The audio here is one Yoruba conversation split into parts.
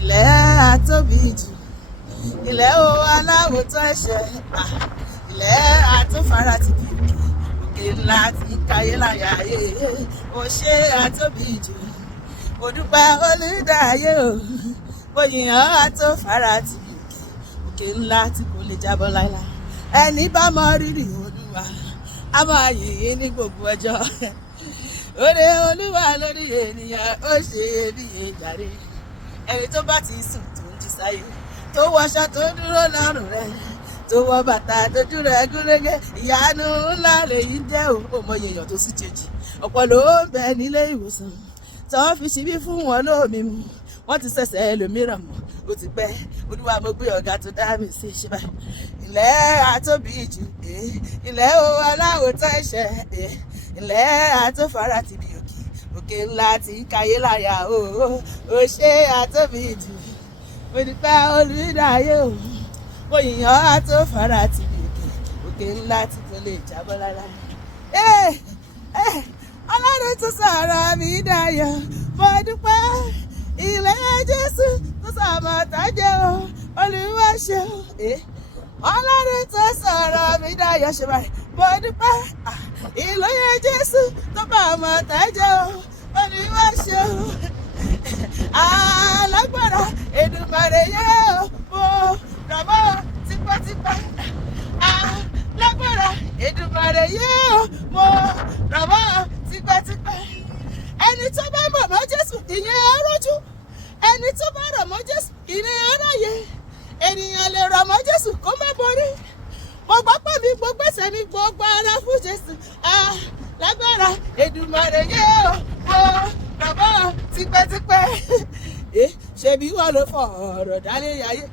ilẹ̀ àtóbi jù, ilẹ̀ o aláwọ̀ tó ẹ̀ṣẹ̀, ilẹ̀ àtúnfara ti kìkì, òkè ńlá ti káyé láyà ayé, ó ṣe àtóbi jù, mo dúpẹ́ olùdáyé o, mo yìnyàn àtúnfara ti kìkì, òkè ńlá tí kò lè jábọ́ láíláí, ẹni bá mọ rírì Olúwa a máa yìn ní gbogbo ọjọ́. Oore Olúwa lórí ènìyàn ó ṣe bí ìjàre, ẹni tó bá ti sùn tó ń jí sáyé, tó wọṣọ tó dúró lọ́rùn rẹ̀, tó wọ bàtà tó dúró ẹgúnrégé, ìyanu ńlá lèyí jẹ́ òmòye èèyàn tó sì jèjì. Ọ̀pọ̀ ló ń bẹ nílé ìwòsàn tí wọ́n fi ṣíbí fún wọn lómi mu, wọ́n ti ṣẹ̀ṣẹ̀ ẹlòmíràn mọ́, ó ti pẹ́. Olúwa mo gbé ọ̀gá tó dá mi sí ṣe báyìí. Ilẹ̀ àtóbi jù, ilẹ̀ o aláwọ̀ tó ẹ̀ṣẹ̀, ilẹ̀ àtúnfara ti bí òkè, òkè ńlá ti káyé láyà o, ó ṣe àtóbi jù, mo dúpẹ́ olùdáyé o, mo yìnyàn àtúnfara ti bí òkè, òkè ńlá tí kò lè jábọ́ lára. Ọlọ́run tó sọ̀rọ̀ mi dayọ̀, mo dúpẹ́ ilẹ̀ Jésù tó sọ̀mọ̀ tájẹ́ o, Olúwa ṣe o. Ọlọ́run tó sọ̀rọ̀ mi dayọ̀ ṣe báyìí, mo dúpẹ́ ilẹ̀ Jésù tó bá ọmọ tájẹ́ o, Olúwa ṣe o. Alágbára Èdùmàrè yẹ o, mo rọ̀mọ́ tipẹ́tipẹ́. Alágbára Èdùmàrè yẹ o, mo rọ̀mọ́ tipẹ́tipẹ́. Ẹni tó bá mọ̀ mọ́ Jésù ìyẹn arójú, ẹni tó bá rọ̀ mọ́ Jésù ìyẹn aráyé. Ènìyàn lè rọ̀ mọ́ Jésù kó má borí. Mo gbọ́ pé mi gbogbo ẹsẹ̀ mi gbogbo ara fún Jésù. Lágbára Èdùmàrè yẹ o, mo rọ̀mọ́ tipẹ́tipẹ́. Ṣebí wọ́n ló fọ ọ̀rọ̀ dálé ayé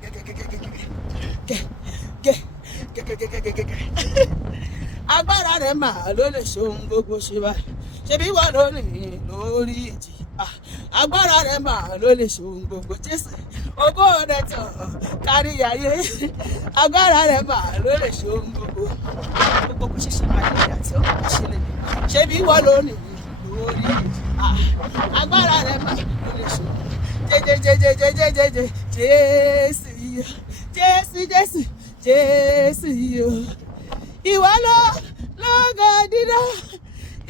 agbára rẹ̀ mà ló lè ṣohun gbogbo ṣe báyìí. Ṣebí wọ́n ló rìn lórí ìjì, agbára rẹ̀ mà ló lè ṣohun gbogbo. Jésù ògo rẹ̀ tàn kárí ayé, agbára rẹ̀ mà ló lè ṣohun gbogbo. Gbogbo kò ṣe ṣe máa ní àti ọkọ̀ kò ṣe lè ní. Ṣebí wọ́n ló rìn lórí ìjì, agbára rẹ̀ mà ló lè ṣohun. Jésù yìí o, ìwọ lógo dídá,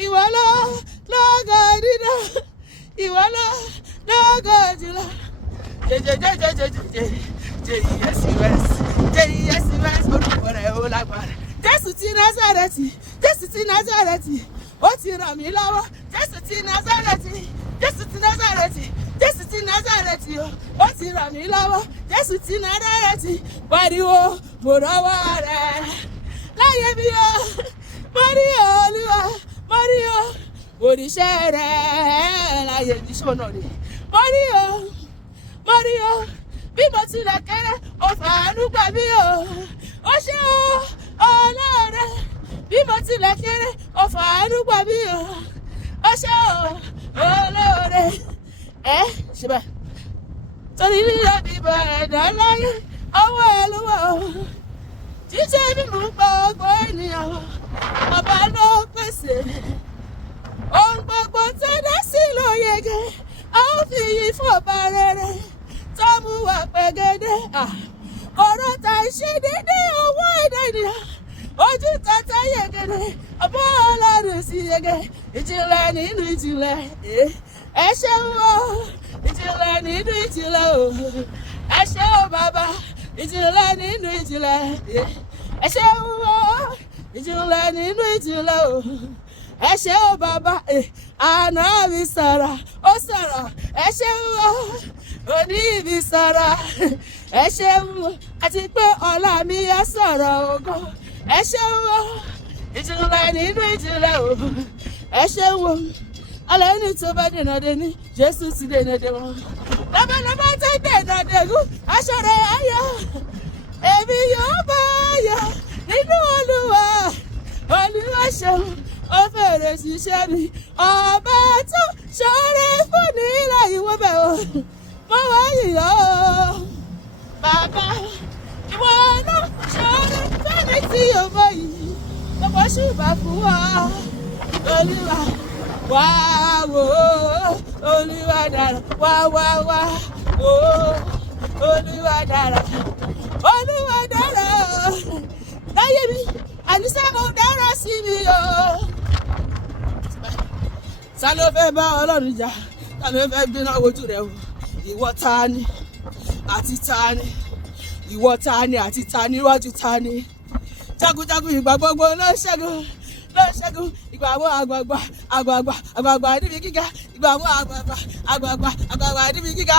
ìwọ lógo dídá, ìwọ lógo jùlọ. Jésù orúkọ rẹ̀ ó lágbára. Jésù ti Násárẹ́tì, Jésù ti Násárẹ́tì, ó ti ràn mí lọ́wọ́. Jésù ti Násárẹ́tì, Jésù ti Násárẹ́tì, Jésù ti Násárẹ́tì o, ó ti ràn mí lọ́wọ́. Jésù ti Násárẹ́tì, pariwo mo rọ́wọ́ rẹ̀ láyé mi o, mo rí Olúwa, mo rí o, òrìṣẹ́ rẹ̀ láyé mi sọ̀nà rẹ̀, mo rí o, bí mo tilẹ̀ kéré ó fàánú gbà mí o, ó ṣe o Ọlọ́run, bí mo tilẹ̀ kéré ó fàánú gbà mí o, ó ṣe o Ọlọ́run. Ṣe báyìí torí lílọ bíbọ ẹ̀dá láyé ọwọ́ ẹ ló wà o, jíjẹ mímú gbogbo ènìyàn ọba ló pèsè ohun gbogbo tó dá sí ló yege, a ó fi yí fún ọba rere tó mú wa pẹ́gẹ́dẹ́. Ọ̀rọ̀ ta ṣe dédé owó ẹ̀dá ènìyàn, ojú tata yegede ọba Ọlọ́run sí yege, ìjìnlẹ̀ nínú ìjìnlẹ̀. Ẹ ṣeun o, ìjìnlẹ̀ nínú ìjìnlẹ̀ o, ẹ ṣé o bàbá, ìjìnlẹ̀ nínú ìjìnlẹ̀. Ẹ ṣeun o, ìjìnlẹ̀ nínú ìjìnlẹ̀ o, ẹ ṣé o bàbá. Àná mi sọ̀rọ̀, ó sọ̀rọ̀, ẹ ṣeun o, òní mi sọ̀rọ̀, ẹ ṣeun o, àti pé ọ̀la mi á sọ̀rọ̀ ògo. Ẹ ṣeun o, ìjìnlẹ̀ nínú ìjìnlẹ̀ o, ẹ ṣeun o. Ọlọ́ni tó bá dènà dé ní Jésù ti dènà dé wọn. Lọ́bàlọ́bà tó dènà dégún, aṣọ rẹ̀ ayọ̀. Èmi yóò bá ayọ̀ nínú Olúwa. Olúwa ṣeun, ó fèrè ṣiṣẹ́ mi. Ọba tó ṣoore fún ní ilẹ̀ ìwọ bẹ̀ o. Mo wá yìnyín o. Bàbá ìwọ náà ṣoore fẹ́ni tí yóò bọ̀ yìí. Gbogbo ṣùgbọ́n fún wa. Olúwa. Wá wò ó, Olúwa dára, wá wò ó. dára Olúwa dára láyé mi àníṣe kò dára sí mi o. Ta ló fẹ́ bá Ọlọ́run jà? Ta ló fẹ́ gbéná wojú rẹ̀ wò? Ìwọ ta ni àti ta ni? Ìwọ ta ni àti ta ni? Níwájú ta ni? Jagunjagun ìgbà gbogbo ló ṣẹ́gun ìgbà àwọn àgbààgbà níbi gíga ìgbà àwọn àgbààgbà níbi gíga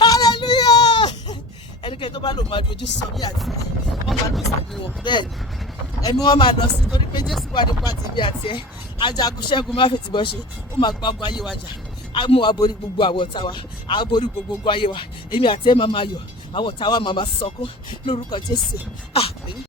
hallelujah. Ẹnikẹ́ni tó bá lò máa dojú sọ bí àti wọ́n máa lọ sí ẹ̀mí wọn bẹ́ẹ̀ ni ẹ̀mí wọn máa lọ sí torí pé Jésù wà nípa tèmi àti ẹ̀ ajagun ṣẹ́gun má fètì bọ́ ṣe ó máa gbágun ayé wa jà á mú wa borí gbogbo àwọn ọ̀tá wa á borí gbogbo ayé wa èmi àti ẹ̀ máa yọ̀ àwọn ọ̀tá wa máa sọkún lórúkọ Jésù.